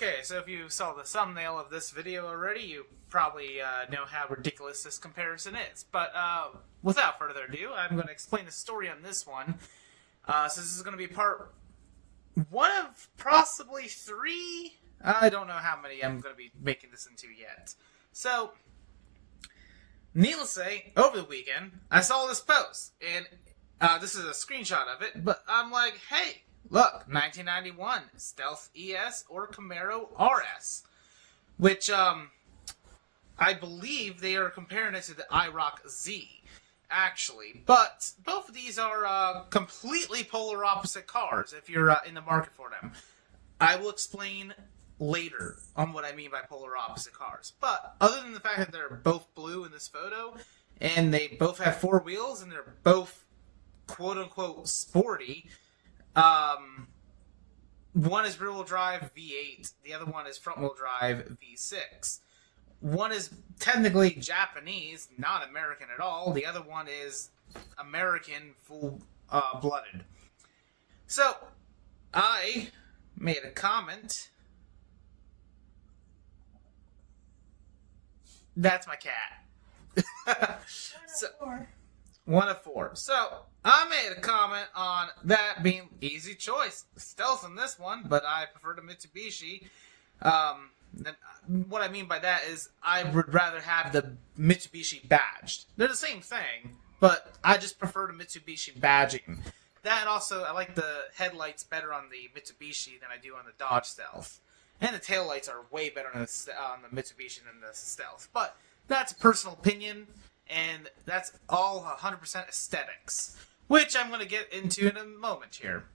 Okay, so if you saw the thumbnail of this video already, you probably know how ridiculous this comparison is. But without further ado, I'm going to explain the story on this one. So this is going to be part one of possibly three. I don't know how many I'm going to be making this into yet. So, needless to say, over the weekend, I saw this post, and this is a screenshot of it, but I'm like, hey, look, 1991, Stealth ES or Camero RS, which, I believe they are comparing it to the IROC Z, actually, but both of these are, completely polar opposite cars, if you're, in the market for them. I will explain later on what I mean by polar opposite cars, but other than the fact that they're both blue in this photo, and they both have four wheels, and they're both quote-unquote sporty, one is rear-wheel drive V8, the other one is front-wheel drive V6. One is technically Japanese, not American at all. The other one is American, full-blooded. So, I made a comment. That's my cat. One of four. So, I made a comment on that being easy choice. Stealth in this one, but I prefer the Mitsubishi. What I mean by that is I would rather have the Mitsubishi badged. They're the same thing, but I just prefer the Mitsubishi badging. That and also, I like the headlights better on the Mitsubishi than I do on the Dodge Stealth. And the taillights are way better on the Mitsubishi than the Stealth. But that's a personal opinion, and that's all 100% aesthetics, which I'm going to get into in a moment here.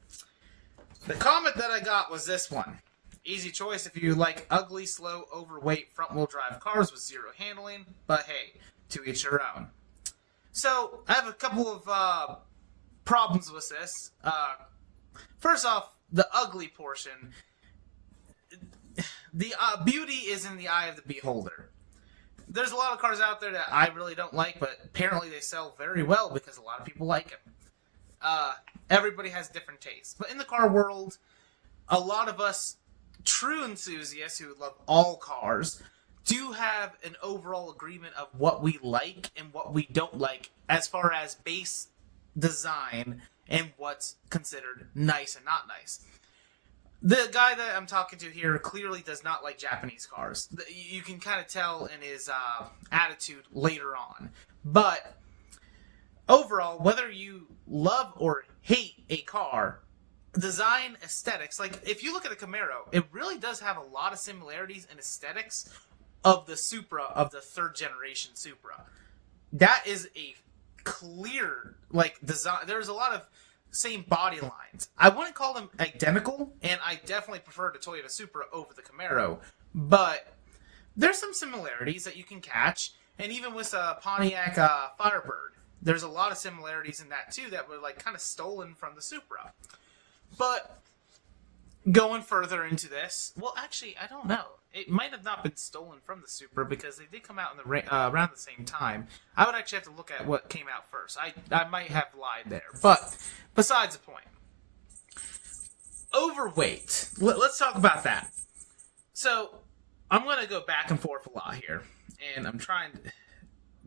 The comment that I got was this one. Easy choice if you like ugly, slow, overweight, front-wheel drive cars with zero handling, but hey, to each your own. So, I have a couple of problems with this. First off, the ugly portion. The beauty is in the eye of the beholder. There's a lot of cars out there that I really don't like, but apparently they sell very well because a lot of people like them. Everybody has different tastes. But in the car world, a lot of us true enthusiasts who love all cars do have an overall agreement of what we like and what we don't like as far as base design and what's considered nice and not nice. The guy that I'm talking to here clearly does not like Japanese cars. You can kind of tell in his attitude later on. But overall, whether you love or hate a car, design, aesthetics, like if you look at the Camaro, it really does have a lot of similarities in aesthetics of the Supra, of the third generation Supra. That is a clear, like, design. There's a lot of same body lines. I wouldn't call them identical, and I definitely prefer the Toyota Supra over the Camaro, but there's some similarities that you can catch, and even with a Pontiac Firebird, there's a lot of similarities in that too that were like kind of stolen from the Supra. But going further into this, well, actually, I don't know. It might have not been stolen from the Supra because they did come out in the around the same time. I would actually have to look at what came out first. I might have lied there, but besides the point. Overweight. Let's talk about that. So, I'm going to go back and forth a lot here, and I'm trying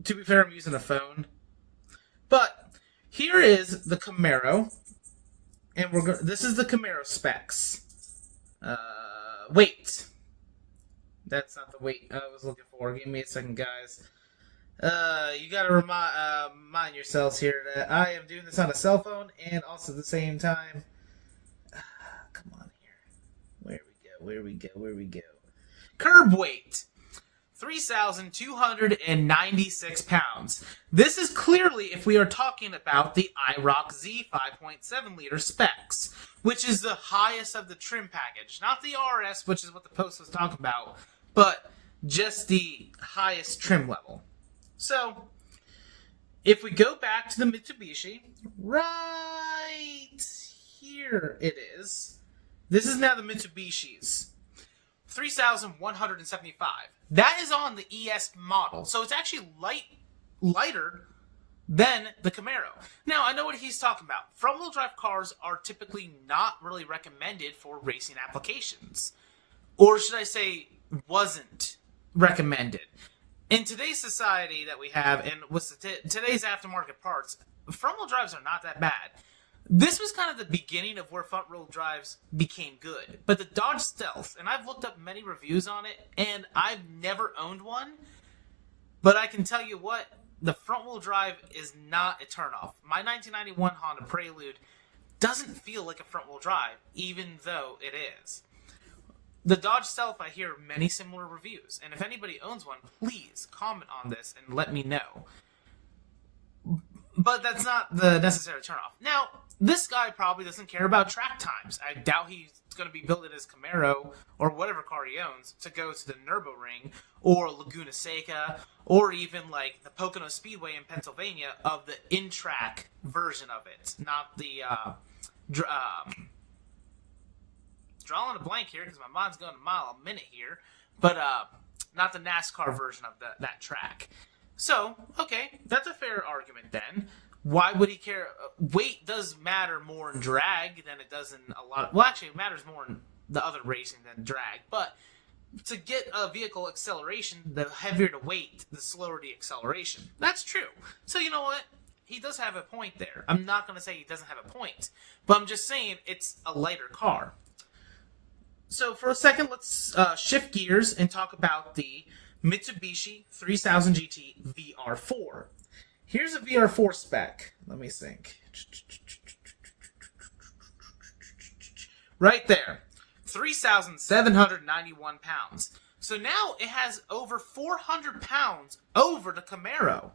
to be fair, I'm using a phone. But here is the Camaro. And this is the Camaro specs. Weight. That's not the weight I was looking for. Give me a second, guys. You gotta remind yourselves here that I am doing this on a cell phone and also at the same time. Come on here. Where we go. Curb weight. 3,296 pounds. This is clearly if we are talking about the IROC Z 5.7 liter specs, which is the highest of the trim package. Not the RS, which is what the post was talking about, but just the highest trim level. So, if we go back to the Mitsubishi, right here it is. This is now the Mitsubishi's. 3,175. That is on the ES model. So it's actually lighter than the Camaro. Now, I know what he's talking about. Front-wheel drive cars are typically not really recommended for racing applications. or should I say wasn't recommended. In today's society that we have, and with today's aftermarket parts, front-wheel drives are not that bad. This was kind of the beginning of where front-wheel drives became good. But the Dodge Stealth, and I've looked up many reviews on it, and I've never owned one, but I can tell you what, the front-wheel drive is not a turnoff. My 1991 Honda Prelude doesn't feel like a front-wheel drive, even though it is. The Dodge Stealth, I hear many similar reviews, and if anybody owns one, please comment on this and let me know. But that's not the necessary turnoff. Now, this guy probably doesn't care about track times. I doubt he's going to be building his Camaro or whatever car he owns to go to the Nürburgring or Laguna Seca or even like the Pocono Speedway in Pennsylvania of the in-track version of it, not the drawing a blank here because my mind's going a mile a minute here, but not the NASCAR version of that track. So, okay, that's a fair argument then. Why would he care? Weight does matter more in drag than it does in a lot. Well, actually, it matters more in the other racing than drag. But to get a vehicle acceleration, the heavier the weight, the slower the acceleration. That's true. So you know what? He does have a point there. I'm not going to say he doesn't have a point. But I'm just saying it's a lighter car. So for a second, let's shift gears and talk about the Mitsubishi 3000 GT VR4. Here's a VR4 spec. Let me think. Right there. 3,791 pounds. So now it has over 400 pounds over the Camaro.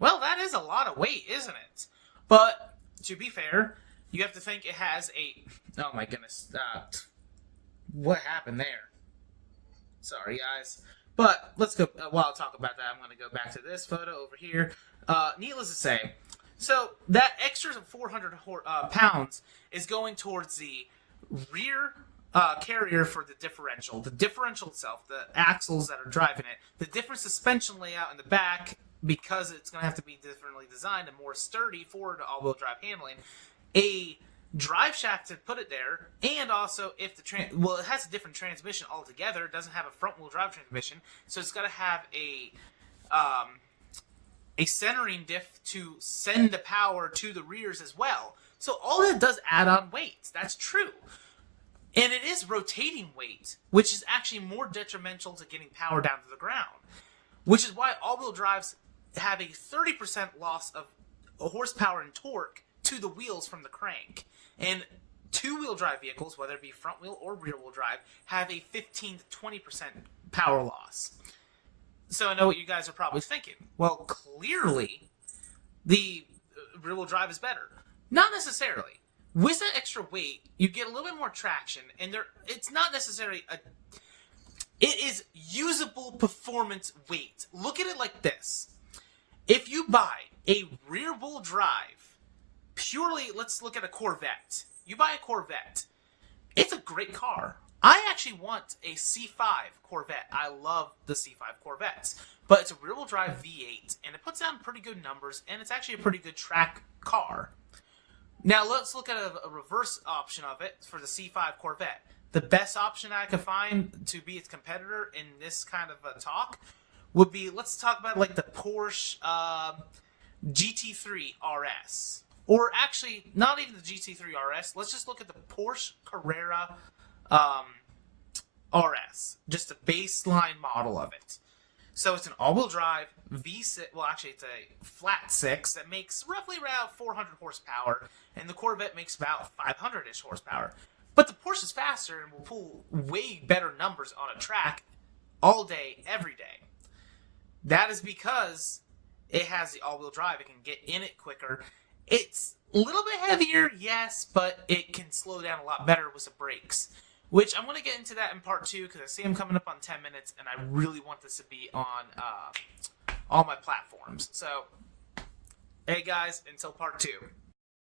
Well, that is a lot of weight, isn't it? But, to be fair, you have to think it has a... Oh my goodness. What happened there? Sorry, guys. But let's go. While I talk about that, I'm going to go back to this photo over here. Needless to say, so that extra 400 pounds is going towards the rear carrier for the differential. The differential itself, the axles that are driving it, the different suspension layout in the back, because it's going to have to be differently designed and more sturdy for the all-wheel drive handling. A drive shaft to put it there, and also if the it has a different transmission altogether. It doesn't have a front wheel drive transmission, so it's got to have a centering diff to send the power to the rears as well. So all that does add on weight. That's true, and it is rotating weight, which is actually more detrimental to getting power down to the ground. Which is why all-wheel drives have a 30% loss of horsepower and torque to the wheels from the crank. And two-wheel drive vehicles, whether it be front-wheel or rear-wheel drive, have a 15 to 20% power loss. So I know what you guys are probably thinking. Well, clearly, the rear-wheel drive is better. Not necessarily. With that extra weight, you get a little bit more traction, and it's not necessarily it is usable performance weight. Look at it like this. If you buy a rear-wheel drive, purely, let's look at a Corvette. You buy a Corvette. It's a great car. I actually want a C5 Corvette. I love the C5 Corvettes. But it's a rear-wheel drive V8, and it puts down pretty good numbers, and it's actually a pretty good track car. Now, let's look at a reverse option of it for the C5 Corvette. The best option I could find to be its competitor in this kind of a talk would be, let's talk about like the Porsche GT3 RS. Or actually, not even the GT3 RS. Let's just look at the Porsche Carrera RS. Just a baseline model of it. So it's an all-wheel drive V6. Well, actually, it's a flat 6 that makes roughly around 400 horsepower. And the Corvette makes about 500-ish horsepower. But the Porsche is faster and will pull way better numbers on a track all day, every day. That is because it has the all-wheel drive. It can get in it quicker. It's a little bit heavier, yes, but it can slow down a lot better with some brakes. Which I'm going to get into that in part 2 because I see I'm coming up on 10 minutes and I really want this to be on all my platforms. So, hey guys, until part 2.